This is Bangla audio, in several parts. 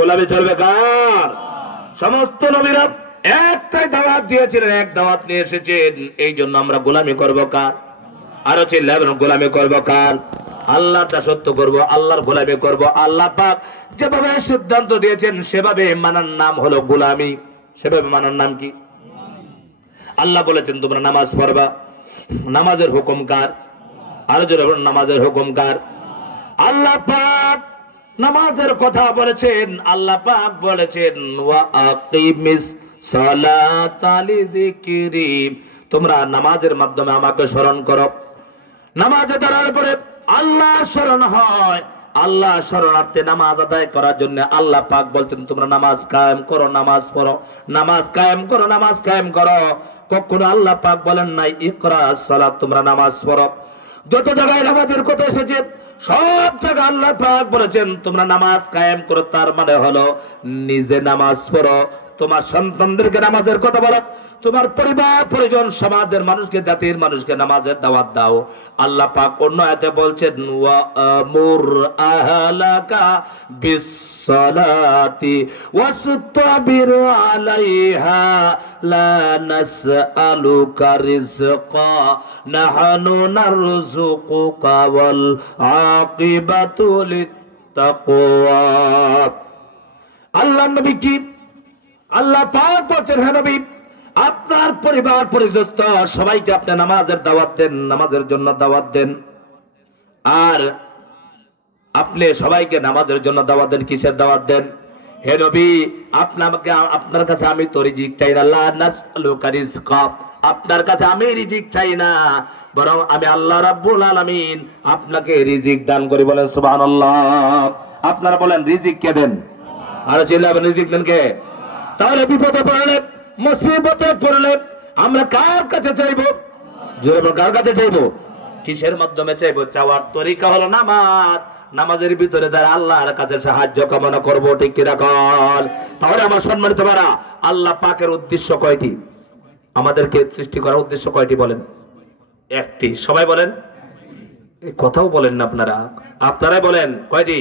গোলামি চলবে কার? সমস্ত নবীরা একটাই দাওয়াত দিয়েছিলেন, এক দাওয়াত নিয়ে এসেছেন, এই জন্য আমরা গোলামি করবো কার? আরো চিল্লাবেন, গোলামি করবো কার? আল্লাহর দাসত্ব করবো, আল্লাহর গোলামি করবো। আল্লাহ পাক যেভাবে সিদ্ধান্ত দিয়েছেন সেভাবে মানার নাম হলো গোলামি। সেভাবে মানার নাম কি? আল্লাহ বলেছেন তোমরা নামাজ পড়বা, নামাজের হুকুম কার? আরো জোরে বলুন, নামাজের হুকুম কার? আল্লাহ পাক নামাজের কথা বলেছেন। আল্লাহ পাক বলেছেন ওয়া আকিমিস সালাতা লিযিকরি, তোমরা নামাজের মাধ্যমে আমাকে স্মরণ করো। নামাজে দাঁড়ানোর পরে আল্লাহ স্মরণ হয়। আল্লাহ শরণার্থে নামাজ আদায় করার জন্য আল্লাহ পাক বলছেন তোমরা নামাজ কায়েম করো, নামাজ পড়ো, নামাজ কায়েম করো, নামাজ কায়েম করো। কখনো আল্লাহ পাক বলেন নাই ইকরা সালাত, তোমরা নামাজ পড়ো। যত জায়গায় নামাজের কথা এসেছে সব জায়গায় আল্লাহ পাক বলেছেন তোমরা নামাজ কায়েম করো। তার মানে হলো নিজে নামাজ পড়ো, তোমার সন্তানদেরকে নামাজের কথা বলো, তোমার পরিবার পরিজন সমাজের মানুষকে, জাতির মানুষকে নামাজের দাওয়াত দাও। আল্লাহ পাক অন্য আয়াতে বলছেন ওয়া আমুর আহলাকা বিসসালাতি ওয়াসতাবির আলাইহা লা নাসআলুকা রিজকা নাহনু নারযুকুকা ওয়াল আকিবাতু লিত্তাকওয়া। আল্লাহ নবী কি আল্লাহ পাক বলেন হে নবী আপনার পরিবার পরিজন সবাইকে আপনি নামাজের দাওয়াত দেন, নামাজের জন্য দাওয়াত দেন। আর আপনি সবাইকে নামাজের জন্য দাওয়াত দেন। কিসের দাওয়াত দেন? হে নবী আপনাকে, আপনার কাছে আমি তো রিজিক চাই না, লা নাসআলুকা রিজকা, আপনার কাছে আমি রিজিক চাই না, বরং আমি আল্লাহ রাব্বুল আলামিন আপনাকে রিজিক দান করি। বলেন সুবহানাল্লাহ। আপনারা বলেন রিজিক কে দেন? আর চিল্লাবেন রিজিক দেন কে? তাহলে বিপদে পড়লে, মুসিবতে পড়লে আমরা কার কাছে চাইবো? জোরে বল, কার কাছে চাইবো? কিসের মাধ্যমে চাইবো? চাওয়ার তরিকা হলো নামাজ। নামাজের ভিতরে দ্বারা আল্লাহর কাছে সাহায্য কামনা করবো, ঠিক কি রাখল? তাহলে আমার সম্মানিত ভাইরা, আল্লাহ পাকের উদ্দেশ্য কয়টি? আমাদেরকে সৃষ্টি করার উদ্দেশ্য কয়টি বলেন? একটি। সবাই বলেন, কথাও বলেন না আপনারা, আপনারাই বলেন কয়টি?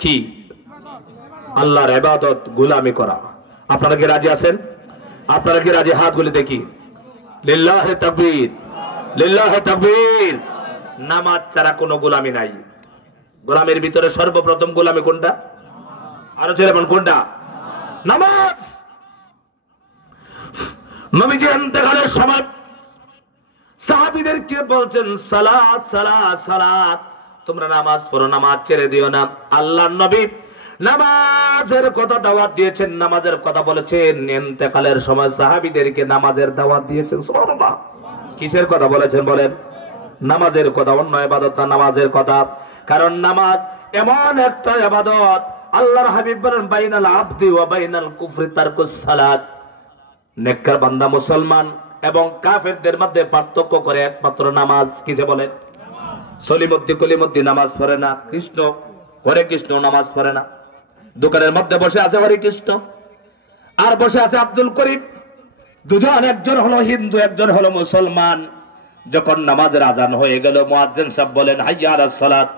কি? আল্লাহর ইবাদত, গোলামি করা। আপনারা কি রাজি আছেন? আপনারা কি রাজি? হাত গুলি দেখি। লিল্লাহে তাকবীর, লিল্লাহে তাকবীর। নামাজ ছাড়া কোনো গোলামি নাই। গোলামের ভিতরে সর্বপ্রথম গোলামি কোনটা? আরো ছেলে বলেন কোনটা? নামাজ। নবীজি ইন্তেকালের সময় সাহাবীদেরকে বলছেন সালাত সালাত সালাত, তোমরা নামাজ পড়ো, নামাজ ছেড়ে দিও না। আল্লাহর নবী নামাজের কথা দাওয়াত দিয়েছেন, নামাজের কথা বলেছেন। ইন্তেকালের সময় সাহাবীদেরকে নামাজের দাওয়াত দিয়েছেন। সুবহানাল্লাহ। কিসের কথা বলেছেন বলেন? নামাজের কথা, অন্য ইবাদত না, নামাজের কথা। কারণ নামাজ এমন একটা ইবাদত, আল্লাহর হাবিব বলেন বাইনাল আবদি ওয়া বাইনাল কুফরি তারকুস সালাত। নেককার বান্দা মুসলমান এবং কাফেরদের মধ্যে পার্থক্য করে একমাত্র নামাজ। কিসে বলেন? সলিমুদ্দি কলিমুদ্দি নামাজ পড়ে না, কৃষ্ণ হরে কৃষ্ণ নামাজ পড়ে না। দোকানের মধ্যে বসে আছে হরে কৃষ্ণ, আর বসে আছে আব্দুল করিম। দুজন, একজন হলো হিন্দু, একজন হলো মুসলমান। যখন নামাজের আজান হয়ে গেল, মুয়াজ্জিন সাহেব বলেন হাইয়া আলাস সালাত,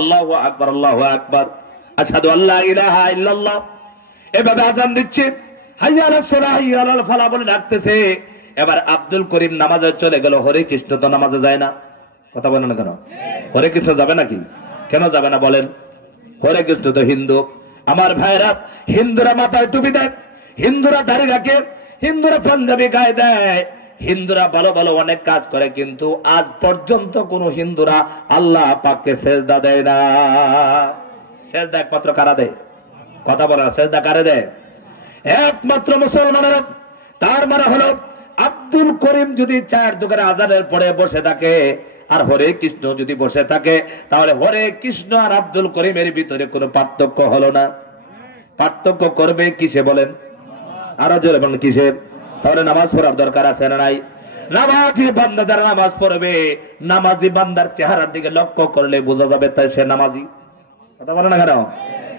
আল্লাহু আকবার, আল্লাহু আকবার, আশহাদু আল্লা ইলাহা ইল্লাল্লাহ। এভাবে আজান দিচ্ছে, হাইয়া আলাস সালাহ, হাইয়া আলাল ফালাহ বলে ডাকতেছে। এবার আব্দুল করিম নামাজে চলে গেল, হরে কৃষ্ণ তো নামাজে যায় না। কথা বলেন না কেন? হরে কৃষ্ণ যাবে নাকি? কেন যাবে না বলেন? হরে কৃষ্ণ তো হিন্দু। আমার ভাইরা, হিন্দুরা মাথায় টুপি দেয়, হিন্দুরা দাড়ি রাখে, হিন্দুরা পাঞ্জাবি গায়ে দেয়, হিন্দুরা ভালো ভালো অনেক কাজ করে, কিন্তু আজ পর্যন্ত কোন হিন্দুরা আল্লাহ পাককে সেজদা দেয় না। সেজদা একমাত্র কারা দেয়? কথা বলে না, সেজদা কারে দেয়? একমাত্র মুসলমানেরা। তার মানে হলো আব্দুল করিম যদি চায়ের দোকানে আজানের পরে বসে থাকে আর হরে কৃষ্ণ যদি বসে থাকে, তাহলে হরে কৃষ্ণ আর আব্দুল করিমের ভিতরে কোনো পার্থক্য হলো না। পার্থক্য করবে কিসে বলেন? আরো জোরে বলেন কিসে? তাহলে নামাজ পড়ার দরকার আছে না নাই? নামাজি বান্দা যারা নামাজ পড়বে, নামাজি বান্দার চেহারার দিকে লক্ষ্য করলে বোঝা যাবে তাই সে নামাজি। কথা বলে না কেন?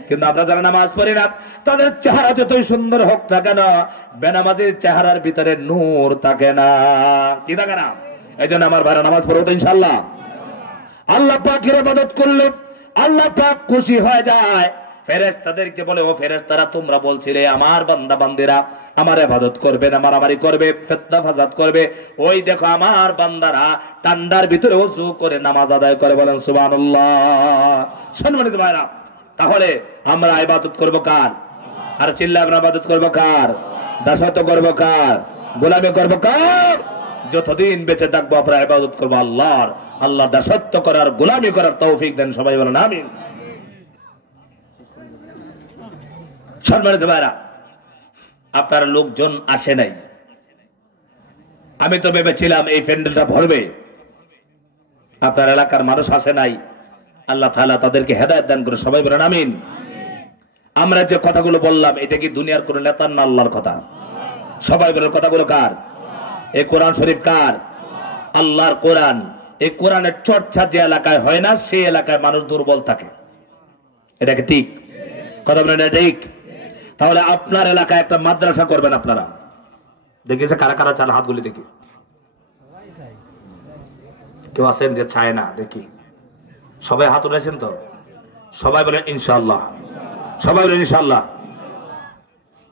কিন্তু আমরা যারা নামাজ পড়ি না, তাদের চেহারা যতই সুন্দর হোক না কেন, বেনামাজির চেহারার ভিতরে নূর থাকে না। কি থাকে না? এই জন্য আমার ভাইরা নামাজ পড়ো তো ইনশাআল্লাহ। আল্লাহ পাকের ইবাদত করলে আল্লাহ পাক খুশি হয়ে যায়। ফেরেশতাদেরকে বলে, ও ফেরেশতারা, তোমরা বলছিলে আমার বান্দা বান্দিরা আমার ইবাদত করবে না, মারামারি করবে, ফিতনা ফাসাদ করবে। ওই দেখো আমার বান্দারা ঠান্ডার ভিতরে ওযু করে নামাজ আদায় করে। বলেন সুবহানাল্লাহ। সম্মানিত ভাইরা, তাহলে আমরা ইবাদত করব কার? আর চিল্লা আমরা ইবাদত করব কার? দাসত্ব করব কার? গোলামি করব কার? যতদিন বেঁচে থাকবো আমরা ইবাদত করব আল্লাহর। আল্লাহ দাসত্ব করার, গোলামি করার তৌফিক দেন। সবাই বলেন আমিন। সম্মানিত ভাইরা, আপনার লোকজন আসে নাই। আমি তো ভেবেছিলাম এই প্যান্ডেলটা ভরবে, আপনার এলাকার মানুষ আসে নাই। আল্লাহ তাআলা তাদেরকে হেদায়েত দান করে। সবাই বলেন আমিন। আমরা যে কথাগুলো বললাম, এটা কি দুনিয়ার কোন নেতার না আল্লাহর কথা? সবাই বলেন কথাগুলো কার? এই কোরআন শরীফ কার? আল্লাহর কোরআন। এই কোরআনের চর্চা যে এলাকায় হয় না, সেই এলাকায় মানুষ দুর্বল থাকে। এটা কি ঠিক কথা বলেন? এটা ঠিক। তাহলে আপনার এলাকায় একটা মাদ্রাসা করবেন আপনারা। দেখেছে কারা কারা চান? হাতগুলি দেখি। কেউ আছেন যে চায় না? দেখি সবাই হাত উঠেছেন তো? সবাই বলেন ইনশাআল্লাহ। সবাই বলেন ইনশাআল্লাহ।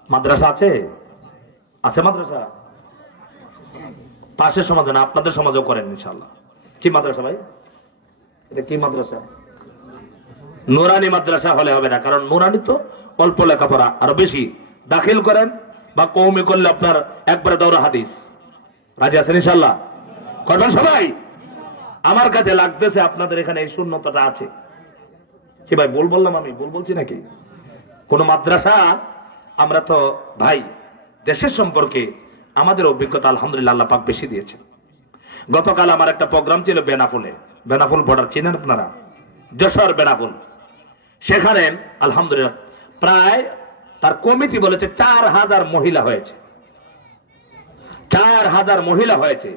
মাদ্রাসা আছে? আছে মাদ্রাসা? পাশের সমাজে না, আপনাদের সমাজেও করেন ইনশাআল্লাহ। কি মাদ্রাসা ভাই? এটা কি মাদ্রাসা? নুরানি মাদ্রাসা হলে হবে না, কারণ নুরানি তো অল্প লেখাপড়া, আরো বেশি দাখিল করেন বা কওমি করলে আপনার একবারে দৌড়া হাদিস। রাজি আছেন ইনশাআল্লাহ? করবেন সবাই? আমার কাছে লাগতেছে আপনাদের এখানে এই শূন্যতাটা আছে। কি ভাই ভুল বললাম? আমি ভুল বলছি নাকি? কোন মাদ্রাসা? আমরা তো ভাই দেশের সম্পর্কে আমাদের অভিজ্ঞতা আলহামদুলিল্লাহ আল্লাহ পাক বেশি দিয়েছে। গতকাল আমার একটা প্রোগ্রাম ছিল বেনাফুলে। বেনাফুল বর্ডার চিনেন আপনারা? যশোর বেনাফুল। সেখানে আলহামদুলিল্লাহ প্রায় তার কমিটি বলেছে 4000 মহিলা হয়েছে। 4000 মহিলা হয়েছে।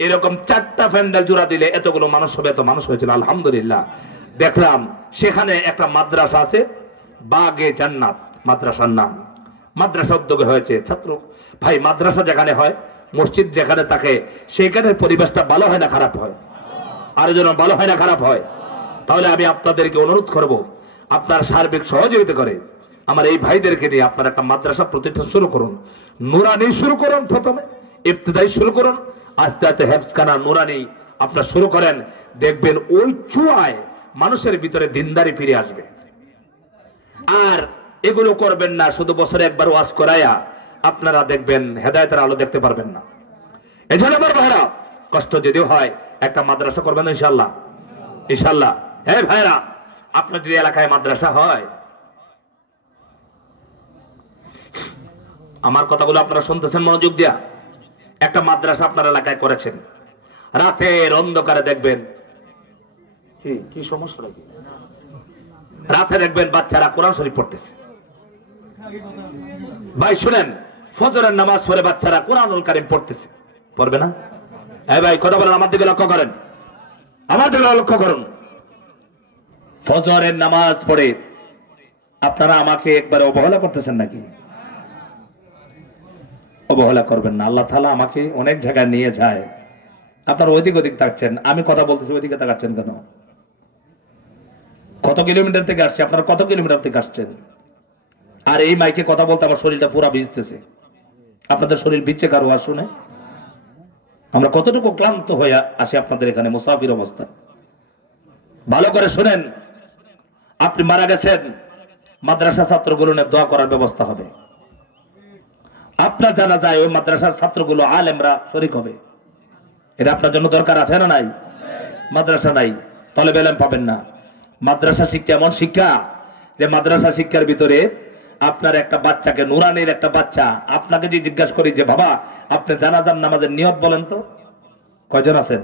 এরকম 4টা প্যান্ডেল জোড়া দিলে এতগুলো মানুষ হবে, এত মানুষ হয়েছিল আলহামদুলিল্লাহ। দেখলাম সেখানে একটা মাদ্রাসা আছে, বাগে জান্নাত মাদ্রাসার নাম। মাদ্রাসা উদ্যোগে হয়েছে। ছাত্র ভাই, মাদ্রাসা যেখানে হয়, মসজিদ যেখানে থাকে, সেখানে পরিবেশটা ভালো হয় না খারাপ হয়? আর যেন ভালো হয় না খারাপ হয়? তাহলে আমি আপনাদেরকে অনুরোধ করব, আপনার সার্বিক সহযোগিতা করে আমার এই ভাইদেরকে নিয়ে আপনার একটা মাদ্রাসা প্রতিষ্ঠা শুরু করুন। নুরানি শুরু করুন, প্রথমে ইবতিদাই শুরু করুন, আস্তে আস্তে হেফজখানা নুরানি আপনার শুরু করেন। দেখবেন ওই চুয়ায় মানুষের ভিতরে দিনদারি ফিরে আসবে। আর এগুলো করবেন না শুধু বছরে একবার ওয়াজ করায়া, আপনারা দেখবেন হেদায়েতের আলো দেখতে পারবেন না। এই জন্য আমার ভাইরা, কষ্ট যদিও হয়, একটা মাদ্রাসা করবেন ইনশাআল্লাহ। ইনশাআল্লাহ। হ্যাঁ ভাইরা, আপনার যদি এলাকায় মাদ্রাসা হয়, আমার কথাগুলো আপনারা শুনতেছেন মনোযোগ দিয়া, একটা মাদ্রাসা আপনার এলাকায় করেছেন, রাতের অন্ধকারে দেখবেন কি সমস্যা নাকি? রাতে দেখবেন বাচ্চারা কোরআন শরীফ পড়তেছে। ভাই শুনেন, ফজরের নামাজ পড়ে বাচ্চারা কোরআনুল কারীম পড়তেছে। পড়বে না? হ্যাঁ ভাই কথা বলেন, আমার দিকে লক্ষ্য করেন, আমার দিকে লক্ষ্য করুন। ফজরের নামাজ পড়ে আপনারা আমাকে একবার অবহেলা করতেছেন নাকি? অবহেলা করবেন না। আল্লাহ তাআলা আমাকে অনেক জায়গায় নিয়ে যায়, আপনারা ওইদিক ওদিক তাকাচ্ছেন। আমি কথা বলতেছি, ওইদিকে তাকাচ্ছেন কেন? কত কিলোমিটার থেকে আসছে? আপনারা কত কিলোমিটার থেকে আসছেন? আর এই মাইকে কথা বলতে আমার শরীরটা পুরা ভিজতেছে। আপনাদের শরীর ভিজছে কারো ওয়াজ শুনে? আমরা কতটুকু ক্লান্ত হয়ে আসি আপনাদের এখানে মুসাফির অবস্থা। ভালো করে শুনেন, আপনি মারা গেছেন, মাদ্রাসা ছাত্রগুলো নিয়ে দোয়া করার ব্যবস্থা হবে। আপনার জানা যায় ওই মাদ্রাসার ছাত্রগুলো আলেমরা শরীক হবে। এটা আপনার জন্য দরকার আছে না নাই? মাদ্রাসা নাই, তলেব ইলম পাবেন না। মাদ্রাসা শিক্ষা এমন শিক্ষা যে মাদ্রাসা শিক্ষার ভিতরে আপনার একটা বাচ্চাকে, নুরানির একটা বাচ্চা, আপনাকে যে জিজ্ঞাসা করি যে বাবা আপনি জানাজার নামাজের নিয়ত বলেন তো, কয়জন আছেন?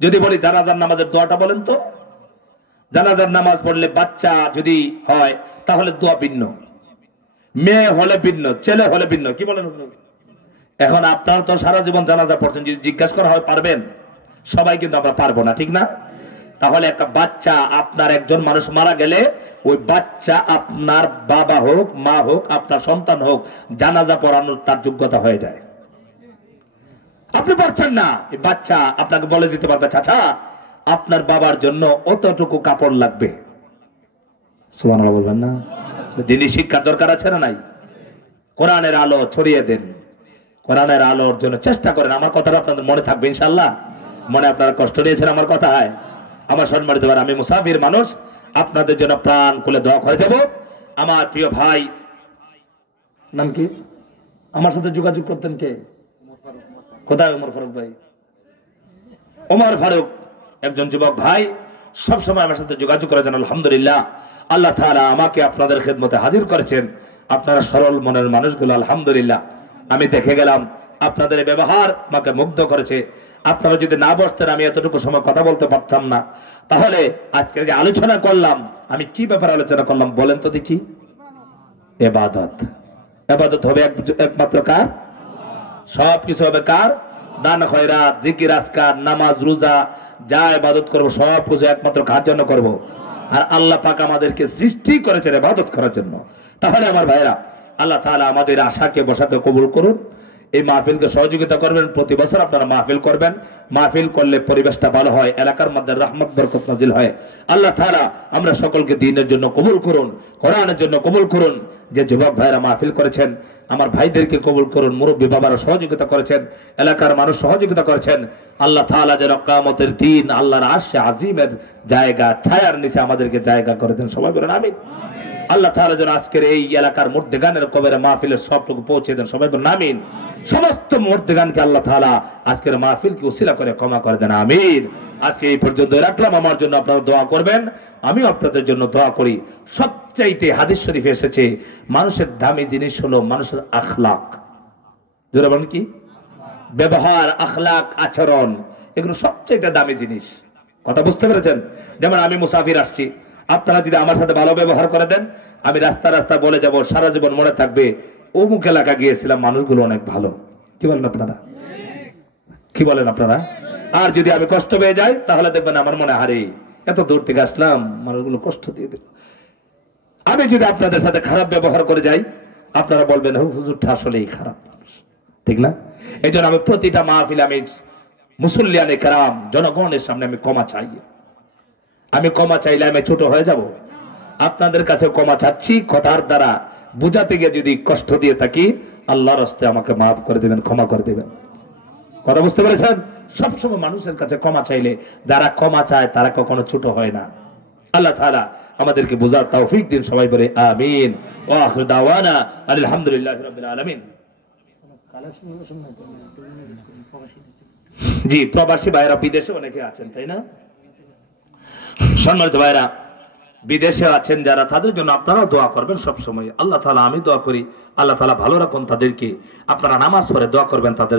যদি বলি জানাজার নামাজের দোয়াটা বলেন তো, জানাজার নামাজ পড়লে বাচ্চা যদি হয় তাহলে দোয়া ভিন্ন, মেয়ে হলে ভিন্ন, ছেলে হলে ভিন্ন। কি বলেন? এখন আপনার তো সারা জীবন জানাজা পড়ছেন, যদি জিজ্ঞাসা করা হয় পারবেন? সবাই কিন্তু আমরা পারবো না, ঠিক না? তাহলে একটা বাচ্চা, আপনার একজন মানুষ মারা গেলে ওই বাচ্চা আপনার বাবা হোক, মা হোক, আপনার সন্তান হোক, জানাজা পড়ানোর তার যোগ্যতা হয়ে যায়। আপনি পারছেন না, এই বাচ্চা আপনাকে বলে দিতে পারবে চাচা আপনার বাবার জন্য অতটুকু কাপড় লাগবে, সুবহানাল্লাহ বলবেন না? দিনী শিক্ষার দরকার আছে না নাই? কোরআনের আলো ছড়িয়ে দেন, কোরআনের আলোর জন্য চেষ্টা করেন। আমার কথাটা আপনাদের মনে থাকবে ইনশাআল্লাহ। মনে আপনারা কষ্ট নিয়েছেন আমার কথায়? আমার সম্মানিত ভাই, আমি মুসাফির মানুষ, আপনাদের জন্য প্রাণ খুলে দোয়া করে যাব। আমার প্রিয় ভাই নাম কি? আমার সাথে যোগাযোগ করতেন কে? কোথায় ওমর ফারুক ভাই? ওমর ফারুক একজন যুবক ভাই, সবসময় আমার সাথে যোগাযোগ করেছেন। আলহামদুলিল্লাহ, আল্লাহ তাআলা আমাকে আপনাদের খেদমতে হাজির করেছেন। আপনারা সরল মনের মানুষগুলো, আলহামদুলিল্লাহ। আমি দেখে গেলাম আপনাদের ব্যবহার আমাকে মুগ্ধ করেছে। আপনারা যদি না বসতেন আমি এতটুকু সময় কথা বলতে পারতাম না। তাহলে আজকে যে আলোচনা করলাম, আমি কি ব্যাপারে আলোচনা করলাম বলেন তো দেখি? ইবাদত। ইবাদত হবে একমাত্র কার? সবকিছু হবে কার? দান খয়রাত, জিকির আজকার, নামাজ, রোজা, যা ইবাদত করব সব কিছু একমাত্র কার জন্য করব? আর আল্লাহ পাক আমাদেরকে সৃষ্টি করেছেন ইবাদত করার জন্য। তাহলে আমার ভাইরা, আল্লাহ তাআলা আমাদের আশাকে বসাকে কবুল করুন। এই মাহফিলকে সহযোগিতা করবেন। প্রতি বছর আপনারা মাহফিল করবেন। মাহফিল করলে পরিবেশটা ভালো হয়, এলাকার মধ্যে রহমত বরকত নাজিল হয়। আল্লাহ তাআলা আমরা সকলকে দ্বীনের জন্য কবুল করুন, কোরআনের জন্য কবুল করুন। যে যুবক ভাইরা মাহফিল করেছেন, আমার ভাইদেরকে কবুল করুন। মুরব্বী বাবারা সহযোগিতা করেছেন, এলাকার মানুষ সহযোগিতা করেছেন। আল্লাহ তাআলা যেন কিয়ামতের দিন আল্লাহর আরশে আজিমের জায়গা, ছায়ার নিচে আমাদেরকে জায়গা করে দেন। সবাই বলেন আমিন। আল্লাহ তাআলা যেন আজকের এই এলাকার মুর্দেগানের কবরে মাহফিলের সবটুকু পৌঁছে দেন। সবাই বলেন আমিন। সমস্ত মুর্দেগানকে আল্লাহ তাআলা আজকের মাহফিলকে উসিলা করে ক্ষমা করে দেন। আমিন। আজকে এই পর্যন্ত রাখলাম। আমার জন্য আপনারা দোয়া করবেন, আমিও আপনাদের জন্য দোয়া করি। সবচাইতে হাদিস শরীফে এসেছে মানুষের দামি জিনিস হলো মানুষের আখলাক। জোরে বলেন কি? ব্যবহার, আখলাক, আচরণ, এগুলো সবচাইতে দামি জিনিস। কথা বুঝতে পেরেছেন? যেমন আমি মুসাফির আসছি, আপনারা যদি আমার সাথে ভালো ব্যবহার করে দেন, আমি রাস্তা রাস্তা বলে যাব, সারা জীবন মনে থাকবে অমুক এলাকা গিয়েছিলাম, মানুষগুলো অনেক ভালো। কি বলেন আপনারা? কি বলেন আপনারা? আর যদি আমি কষ্ট পেয়ে যাই, তাহলে দেখবেন আমার মনে হারে এত দূর থেকে আসলাম, মানুষগুলো কষ্ট দিয়ে দিল। আমি যদি আপনাদের সাথে খারাপ ব্যবহার করে যাই, আপনারা বলবেন হুজুরটা আসলেই খারাপ মানুষ, ঠিক না? এই জন্য আমি প্রতিটা মাহফিল, আমি মুসল্লিয়ানে কেরাম, জনগণের সামনে আমি ক্ষমা চাই। আমি ক্ষমা চাইলে আমি ছোট হয়ে যাব? আপনাদের কাছে ক্ষমা চাচ্ছি। কথার দ্বারা বুঝাতে গিয়ে যদি কষ্ট দিয়ে থাকি, আল্লাহর হস্তে আমাকে মাফ করে দেবেন, ক্ষমা করে দেবেন। কথা বুঝতে পেরেছেন? সবসময় মানুষের কাছে ক্ষমা চাইলে, যারা ক্ষমা চায় তারা কখনো ছোট হয় না। আল্লাহ তাআলা আমাদেরকে বুঝার তৌফিক দিন। সবাই বলে আমিন। ওয়া আখিরু দাওয়ানা আলহামদুলিল্লাহি রাব্বিল আলামিন। জি, প্রবাসী ভাইরা বিদেশে অনেকে আছেন, তাই না? সম্মানিত ভাইরা বিদেশে আছেন যারা, তাদের জন্য আপনারা দোয়া করবেন সব সময়। আল্লাহ তাআলা, আমি দোয়া করি আল্লাহ তাআলা ভালো রাখুন তাদেরকে। আপনারা নামাজ পড়ে দোয়া করবেন তাদের